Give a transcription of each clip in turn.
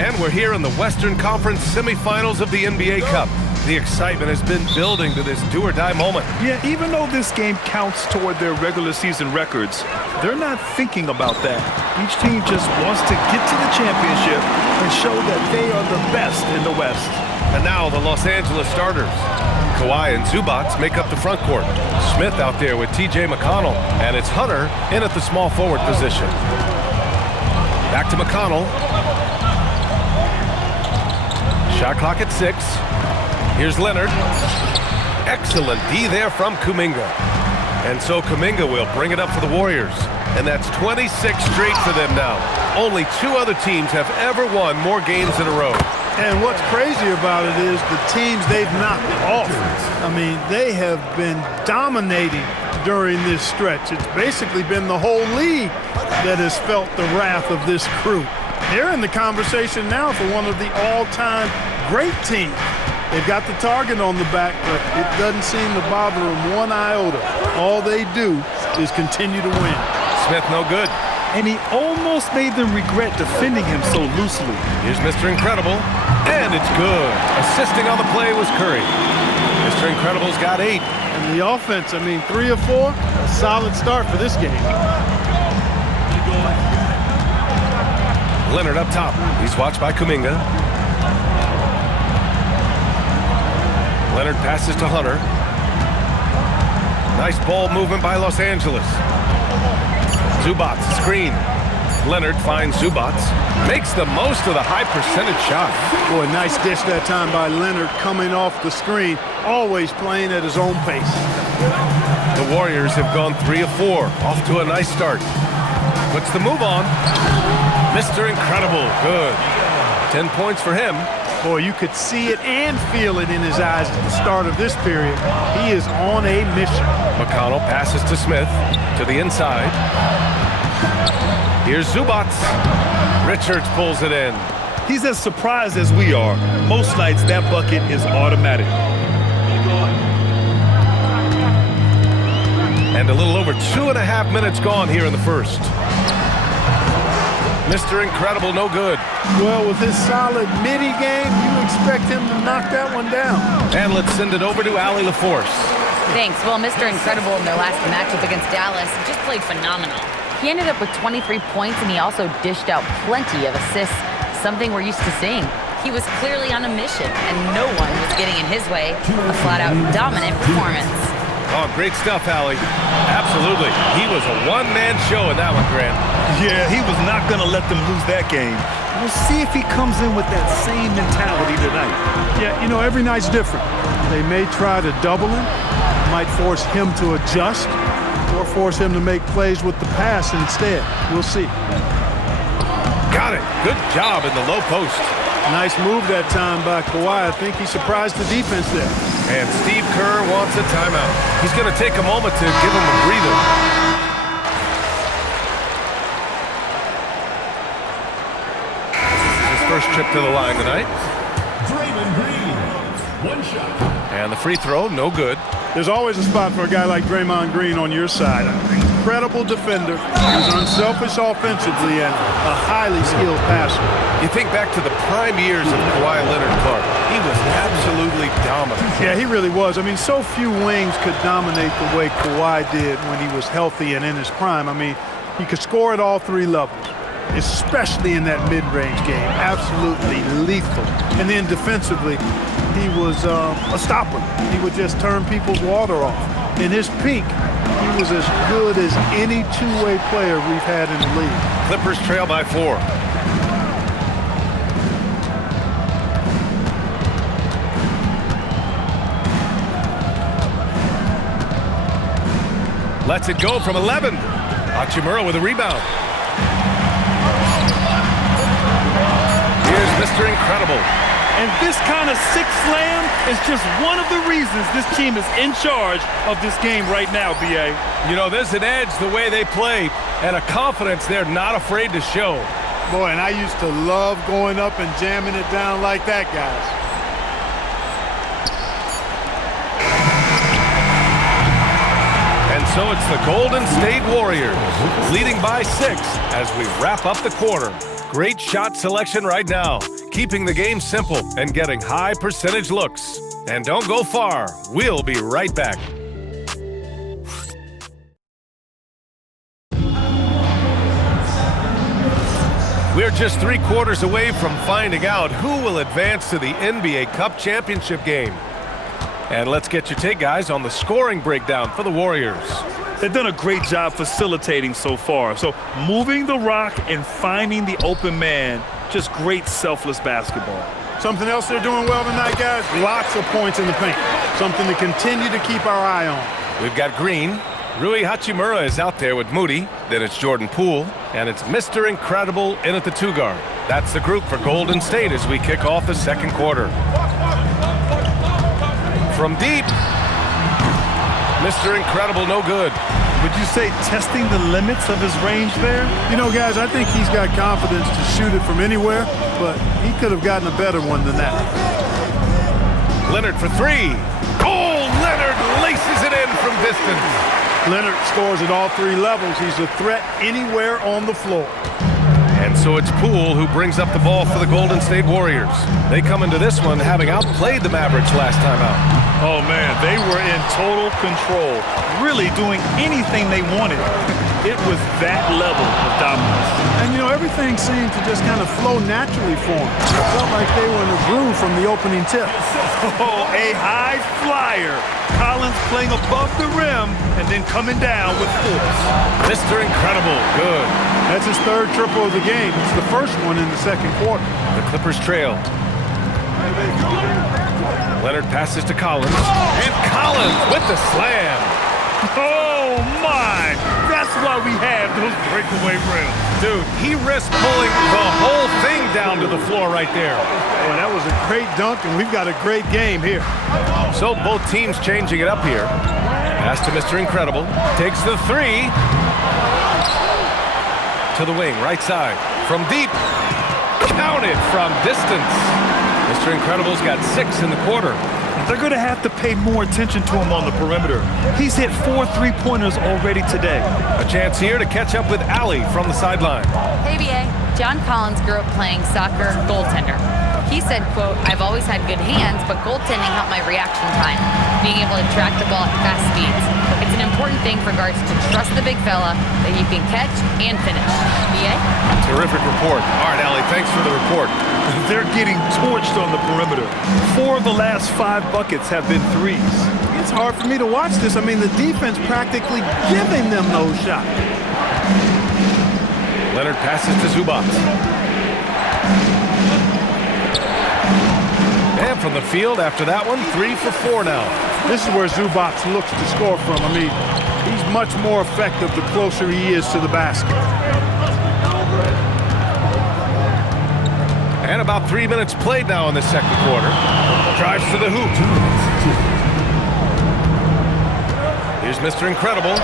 And we're here in the Western Conference semifinals of the NBA Cup. The excitement has been building to this do-or-die moment. Yeah, even though this game counts toward their regular season records, they're not thinking about that. Each team just wants to get to the championship and show that they are the best in the West. And now the Los Angeles starters. Kawhi and Zubac make up the front court. Smith out there with T.J. McConnell, and it's Hunter in at the small forward position. Back to McConnell. Shot clock at 6. Here's Leonard. Excellent D there from Kuminga. And so Kuminga will bring it up for the Warriors. And that's 26 straight for them now. Only 2 other teams have ever won more games in a row. And what's crazy about it is the teams they've knocked off. I mean, they have been dominating during this stretch. It's basically been the whole league that has felt the wrath of this crew. They're in the conversation now for one of the all-time great teams. They've got the target on the back, but it doesn't seem to bother them one iota. All they do is continue to win. Smith no good. And he almost made them regret defending him so loosely. Here's Mr. Incredible, and it's good. Assisting on the play was Curry. Mr. Incredible's got 8. And the offense, I mean, 3 of 4, a solid start for this game. Leonard up top. He's watched by Kuminga. Leonard passes to Hunter. Nice ball movement by Los Angeles. Zubac screen. Leonard finds Zubac. Makes the most of the high percentage shot. Boy, nice dish that time by Leonard coming off the screen. Always playing at his own pace. The Warriors have gone 3 of 4. Off to a nice start. Puts the move on. Mr. Incredible, good. 10 points for him. Boy, you could see it and feel it in his eyes at the start of this period. He is on a mission. McConnell passes to Smith, to the inside. Here's Zubac. Richards pulls it in. He's as surprised as we are. Most nights, that bucket is automatic. And a little over 2.5 minutes gone here in the first. Mr. Incredible, no good. Well, with his solid midi game, you expect him to knock that one down. And let's send it over to Allie LaForce. Thanks. Well, Mr. Incredible in their last matchup against Dallas just played phenomenal. He ended up with 23 points, and he also dished out plenty of assists, something we're used to seeing. He was clearly on a mission, and no one was getting in his way. A flat-out dominant performance. Oh, great stuff, Allie. Absolutely. He was a one-man show in that one, Grant. Yeah, he was not going to let them lose that game. We'll see if he comes in with that same mentality tonight. Yeah, you know, every night's different. They may try to double him, might force him to adjust, or force him to make plays with the pass instead. We'll see. Got it. Good job in the low post. Nice move that time by Kawhi. I think he surprised the defense there. And Steve Kerr wants a timeout. He's going to take a moment to give him a breather. This is his first trip to the line tonight. And the free throw, no good. There's always a spot for a guy like Draymond Green on your side. An incredible defender. He's unselfish offensively and a highly skilled passer. You think back to the prime years of Kawhi Leonard Clark. He was absolutely dominant. Yeah, he really was. I mean, so few wings could dominate the way Kawhi did when he was healthy and in his prime. I mean, he could score at all 3 levels, especially in that mid-range game. Absolutely lethal. And then defensively, he was a stopper. He would just turn people's water off. In his peak, he was as good as any two-way player we've had in the league. Clippers trail by 4. Lets it go from 11. Hachimura with a rebound. Here's Mr. Incredible. And this kind of sixth slam is just one of the reasons this team is in charge of this game right now, B.A. You know, there's an edge the way they play and a confidence they're not afraid to show. Boy, and I used to love going up and jamming it down like that, guys. And so it's the Golden State Warriors leading by 6 as we wrap up the quarter. Great shot selection right now, keeping the game simple and getting high percentage looks. And don't go far. We'll be right back. We're just 3 quarters away from finding out who will advance to the NBA Cup Championship game. And let's get your take, guys, on the scoring breakdown for the Warriors. They've done a great job facilitating so far. So moving the rock and finding the open man, just great selfless basketball. Something else they're doing well tonight, guys, lots of points in the paint. Something to continue to keep our eye on. We've got Green. Rui Hachimura is out there with Moody. Then it's Jordan Poole. And it's Mr. Incredible in at the 2 guard. That's the group for Golden State as we kick off the second quarter. From deep, Mr. Incredible, no good. Would you say testing the limits of his range there? You know, guys, I think he's got confidence to shoot it from anywhere, but he could have gotten a better one than that. Leonard for 3. Oh, Leonard laces it in from distance. Leonard scores at all 3 levels. He's a threat anywhere on the floor. And so it's Poole who brings up the ball for the Golden State Warriors. They come into this one having outplayed the Mavericks last time out. Oh, man, they were in total control, really doing anything they wanted. It was that level of dominance. And, you know, everything seemed to just kind of flow naturally for them. It felt like they were in a groove from the opening tip. Oh, a high flyer. Collins playing above the rim and then coming down with force. Mr. Incredible, good. That's his 3rd triple of the game. It's the first one in the second quarter. The Clippers trail. Leonard passes to Collins. And Collins with the slam. Oh, my. That's why we have those breakaway rims. Dude, he risked pulling the whole thing down to the floor right there. Well, that was a great dunk, and we've got a great game here. So both teams changing it up here. Pass to Mr. Incredible. Takes the 3. To the wing, right side. From deep. Counted from distance. Mr. Incredible's got 6 in the quarter. They're going to have to pay more attention to him on the perimeter. He's hit 4 3-pointers already today. A chance here to catch up with Allie from the sideline. Hey, BA. John Collins grew up playing soccer goaltender. He said, quote, "I've always had good hands, but goaltending helped my reaction time, being able to track the ball at fast speeds. It's an important thing for guards to trust the big fella that you can catch and finish." BA? Terrific report. All right, Allie, thanks for the report. They're getting torched on the perimeter. 4 of the last 5 buckets have been 3s. It's hard for me to watch this. I mean, the defense practically giving them those shots. Leonard passes to Zubac. And from the field after that one, 3 for 4 now. This is where Zubac looks to score from. I mean, he's much more effective the closer he is to the basket. And about 3 minutes played now in the second quarter. Drives to the hoop. Here's Mr. Incredible.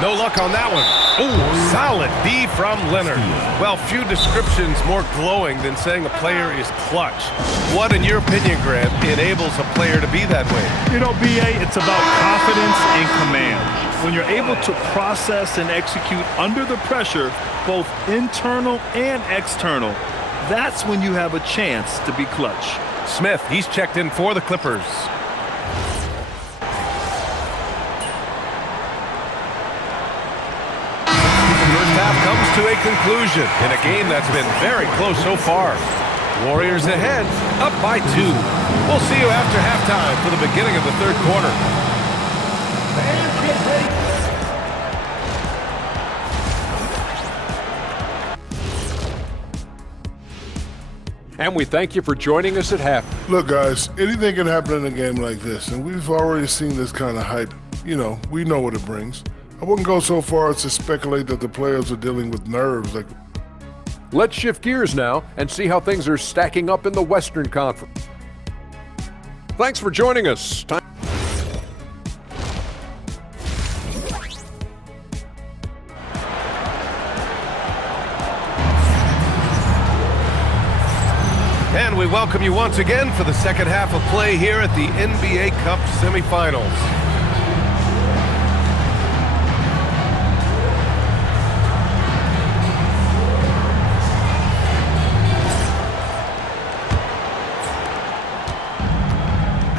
No luck on that one. Ooh, solid D from Leonard. Well, few descriptions more glowing than saying a player is clutch. What, in your opinion, Grant, enables a player to be that way? You know, BA, it's about confidence and command. When you're able to process and execute under the pressure, both internal and external, that's when you have a chance to be clutch. Smith, he's checked in for the Clippers. Half comes to a conclusion in a game that's been very close so far. Warriors ahead, up by 2. We'll see you after halftime for the beginning of the third quarter. And we thank you for joining us at half. Look, guys, anything can happen in a game like this, and we've already seen this kind of hype. You know, we know what it brings. I wouldn't go so far as to speculate that the players are dealing with nerves. Let's shift gears now and see how things are stacking up in the Western Conference. Thanks for joining us. And we welcome you once again for the second half of play here at the NBA Cup semifinals.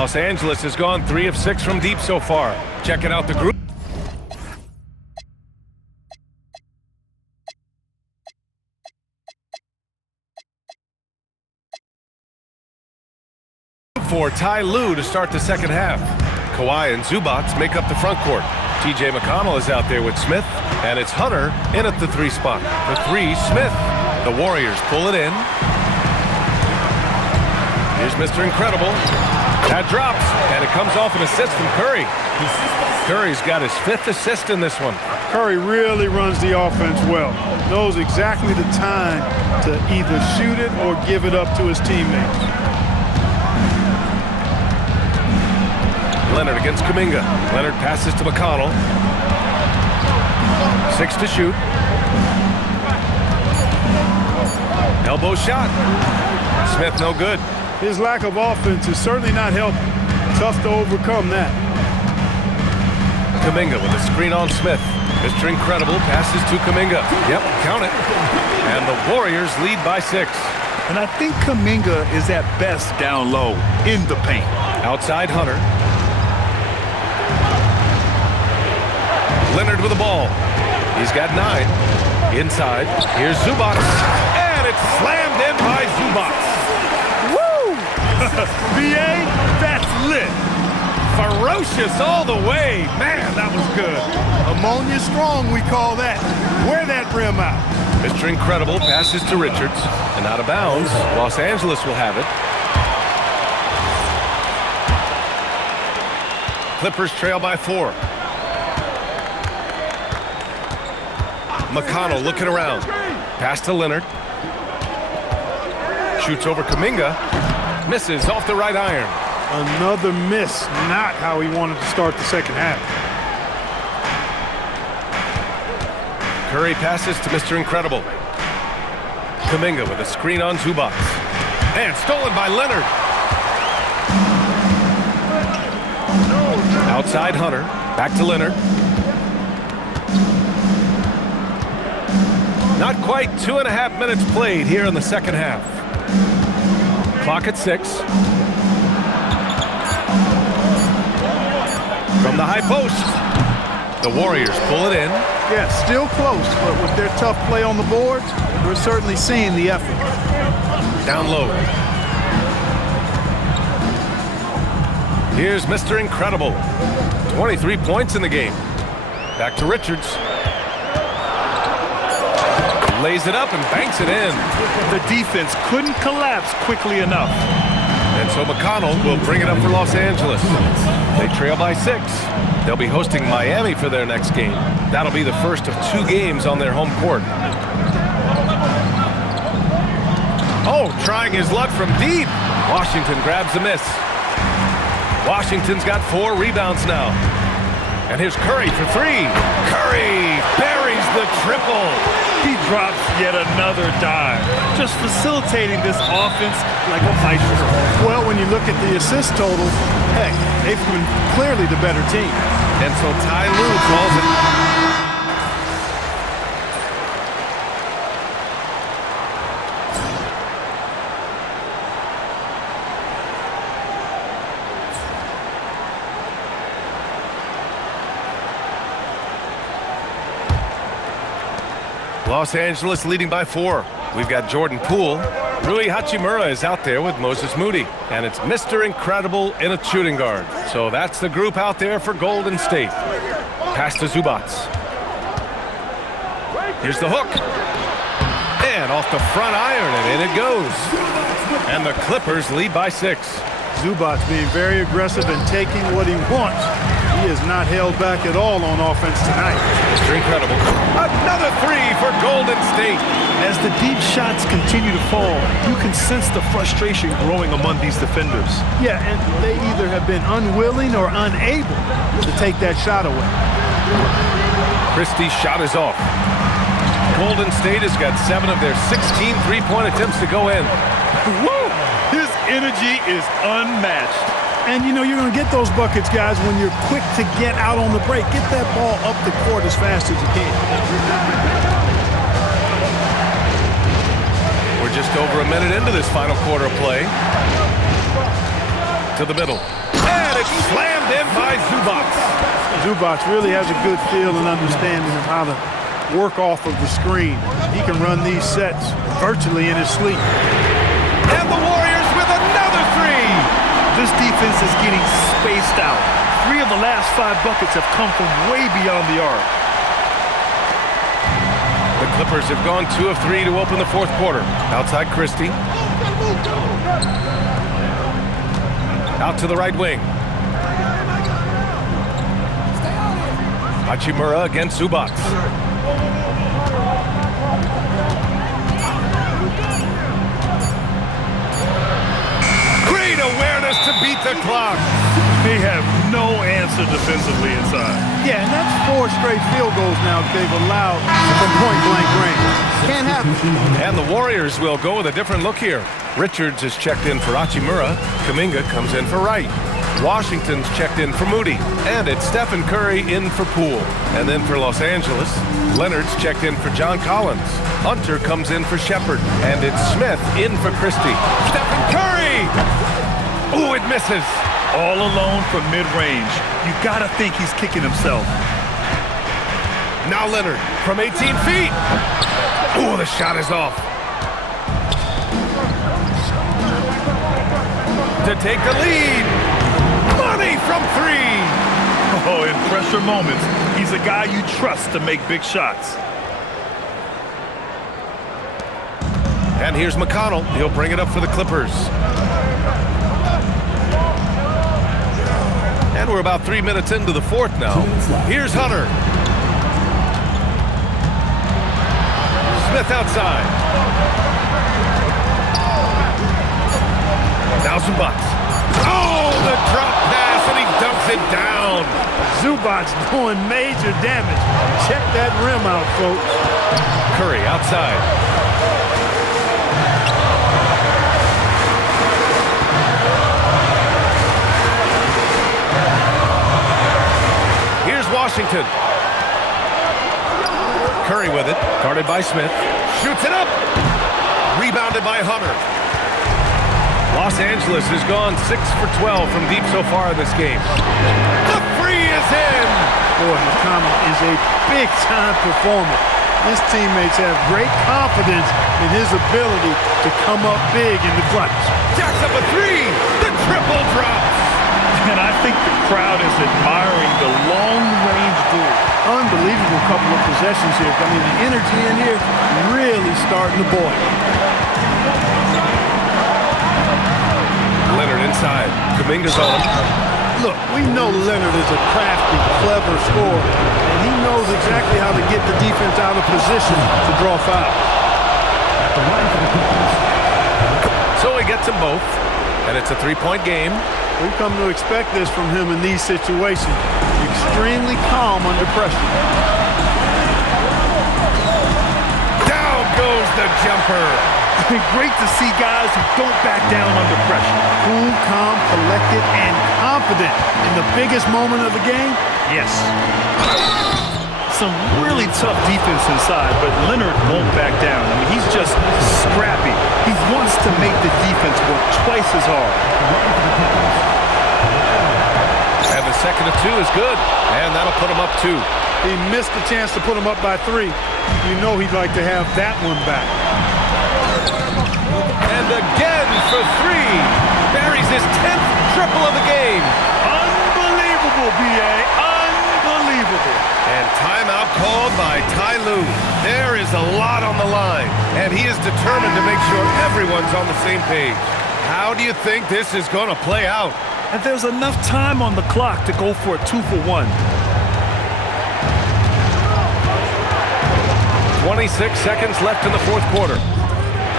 Los Angeles has gone 3 of 6 from deep so far. Checking out the group. For Ty Lue to start the second half. Kawhi and Zubats make up the front court. TJ McConnell is out there with Smith, and it's Hunter in at the 3 spot. For 3, Smith. The Warriors pull it in. Here's Mr. Incredible. That drops, and it comes off an assist from Curry. Curry's got his 5th assist in this one. Curry really runs the offense well. Knows exactly the time to either shoot it or give it up to his teammates. Leonard against Kuminga. Leonard passes to McConnell. 6 to shoot. Elbow shot. Smith no good. His lack of offense is certainly not helping. Tough to overcome that. Kuminga with a screen on Smith. Mr. Incredible passes to Kuminga. Yep, count it. And the Warriors lead by 6. And I think Kuminga is at best down low in the paint. Outside Hunter. Leonard with the ball. He's got 9. Inside. Here's Zubats. And it's slammed in by Zubats. Woo! VA, that's lit. Ferocious all the way. Man, that was good. Ammonia strong, we call that. Wear that rim out. Mr. Incredible passes to Richards. And out of bounds. Los Angeles will have it. Clippers trail by 4. McConnell looking around. Pass to Leonard. Shoots over Kuminga. Misses off the right iron. Another miss. Not how he wanted to start the second half. Curry passes to Mr. Incredible. Kuminga with a screen on Zubats. And stolen by Leonard. Outside Hunter. Back to Leonard. Not quite 2.5 minutes played here in the second half. Clock at 6. From the high post. The Warriors pull it in. Yeah, still close, but with their tough play on the boards, we're certainly seeing the effort. Down low. Here's Mr. Incredible. 23 points in the game. Back to Richards. Lays it up and banks it in. The defense couldn't collapse quickly enough. And so McConnell will bring it up for Los Angeles. They trail by 6. They'll be hosting Miami for their next game. That'll be the first of 2 games on their home court. Oh, trying his luck from deep. Washington grabs the miss. Washington's got 4 rebounds now. And here's Curry for 3. Curry buries the triple. He drops yet another dime, just facilitating this offense like a maestro. Well, when you look at the assist totals, heck, they've been clearly the better team. And so Ty Lue calls it. Los Angeles leading by 4. We've got Jordan Poole. Rui Hachimura is out there with Moses Moody. And it's Mr. Incredible in a shooting guard. So that's the group out there for Golden State. Pass to Zubats. Here's the hook. And off the front iron, and in it goes. And the Clippers lead by 6. Zubats being very aggressive and taking what he wants. He is not held back at all on offense tonight. Mr. Incredible. Another 3 for Golden State. As the deep shots continue to fall, you can sense the frustration growing among these defenders. Yeah, and they either have been unwilling or unable to take that shot away. Christie's shot is off. Golden State has got 7 of their 16 three-point attempts to go in. Woo! His energy is unmatched. And, you know, you're going to get those buckets, guys, when you're quick to get out on the break. Get that ball up the court as fast as you can. We're just over a minute into this final quarter of play. to the middle. And it's slammed in by Zubac. Zubac really has a good feel and understanding of how to work off of the screen. He can run these sets virtually in his sleep. And the Warriors with another three. This defense is getting spaced out. 3 of the last 5 buckets have come from way beyond the arc. The Clippers have gone 2 of 3 to open the fourth quarter. Outside Christie. Out to the right wing. Hachimura against Zubac. Great awareness to beat the clock. They have no answer defensively inside. Yeah, and that's 4 straight field goals now that they've allowed from point-blank range. Can't happen. And the Warriors will go with a different look here. Richards is checked in for Hachimura. Kuminga comes in for Wright. Washington's checked in for Moody. And it's Stephen Curry in for Poole. And then for Los Angeles, Leonard's checked in for John Collins. Hunter comes in for Shepard. And it's Smith in for Christie. Stephen Curry! Ooh, it misses. All alone from mid-range. You gotta think he's kicking himself. Now Leonard from 18 feet. Ooh, the shot is off. To take the lead. Money from 3. Oh, in pressure moments, he's a guy you trust to make big shots. And here's McConnell. He'll bring it up for the Clippers. And we're about 3 minutes into the fourth now. Here's Hunter. Smith outside. Now Zubac. Oh, the drop pass, and he dumps it down. Zubac doing major damage. Check that rim out, folks. Curry outside. Here's Washington. Curry with it, guarded by Smith. Shoots it up. Rebounded by Hunter. Los Angeles has gone 6 for 12 from deep so far in this game. The three is in. Boy, McConnell is a big-time performer. His teammates have great confidence in his ability to come up big in the clutch. Jacks up a 3. The triple drops. And I think the crowd is admiring the long-range duel. Unbelievable couple of possessions here. I mean, the energy in here really starting to boil. Leonard inside. Kuminga's on him. Look, we know Leonard is a crafty, clever scorer, and he knows exactly how to get the defense out of position to draw fouls. So he gets them both, and it's a 3-point game. We've come to expect this from him in these situations. Extremely calm under pressure. Down goes the jumper. Great to see guys who don't back down under pressure. Cool, calm, collected, and confident in the biggest moment of the game. Yes. Some really tough defense inside, but Leonard won't back down. I mean, he's just scrappy. He wants to make the defense work twice as hard. And the second of 2 is good, and that'll put him up 2. He missed the chance to put him up by 3. You know he'd like to have that one back. And again for 3. Buries his 10th triple of the game. Unbelievable, B.A. Unbelievable. And timeout called by Ty Lue. There is a lot on the line, and he is determined to make sure everyone's on the same page. How do you think this is going to play out? And there's enough time on the clock to go for a 2-for-1. 26 seconds left in the fourth quarter.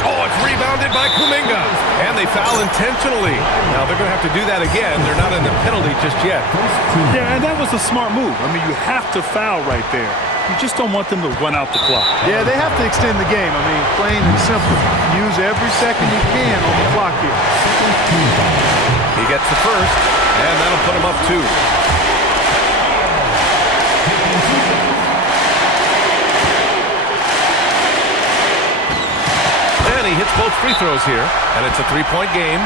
Oh, it's rebounded by Kuminga. And they foul intentionally. Now, they're going to have to do that again. They're not in the penalty just yet. Yeah, and that was a smart move. I mean, you have to foul right there. You just don't want them to run out the clock. Yeah, they have to extend the game. I mean, plain and simple. Use every second you can on the clock here. He gets the first, and that'll put him up 2. And he he hits both free throws here, and it's a three-point game.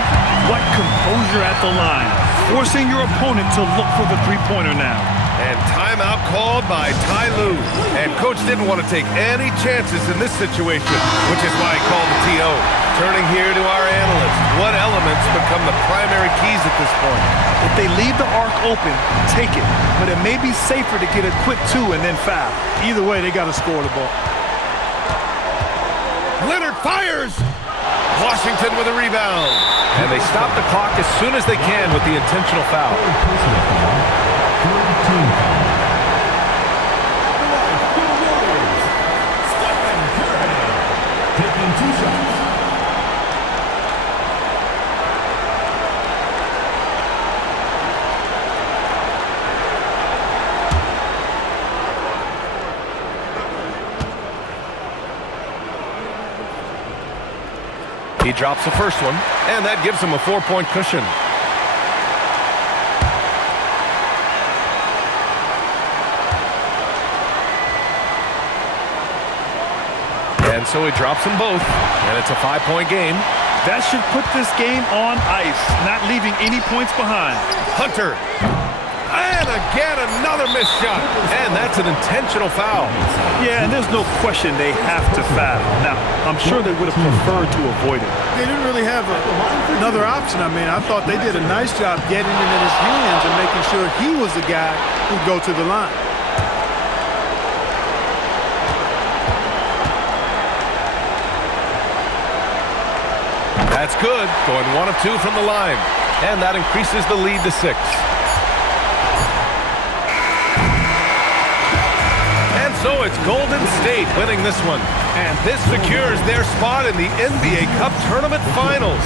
What composure at the line, forcing your opponent to look for the three-pointer now. And timeout called by Ty Lue. And coach didn't want to take any chances in this situation, which is why he called the TO. Turning here to our analyst. What elements become the primary keys at this point? If they leave the arc open, take it. But it may be safer to get a quick two and then foul. Either way, they got to score the ball. Leonard fires! Washington with a rebound. And they stop the clock as soon as they can with the intentional foul. He drops the first one, and that gives him a 4-point cushion. And so he drops them both, and it's a 5-point game. That should put this game on ice, not leaving any points behind. Hunter. And again, another missed shot. And that's an intentional foul. Yeah, and there's no question they have to foul. Now, I'm sure they would have preferred to avoid it. They didn't really have another option. I mean, I thought they did a nice job getting it in his hands and making sure he was the guy who'd go to the line. That's good. Going 1 of 2 from the line. And that increases the lead to 6. So it's Golden State winning this one, and this secures their spot in the NBA Cup Tournament Finals.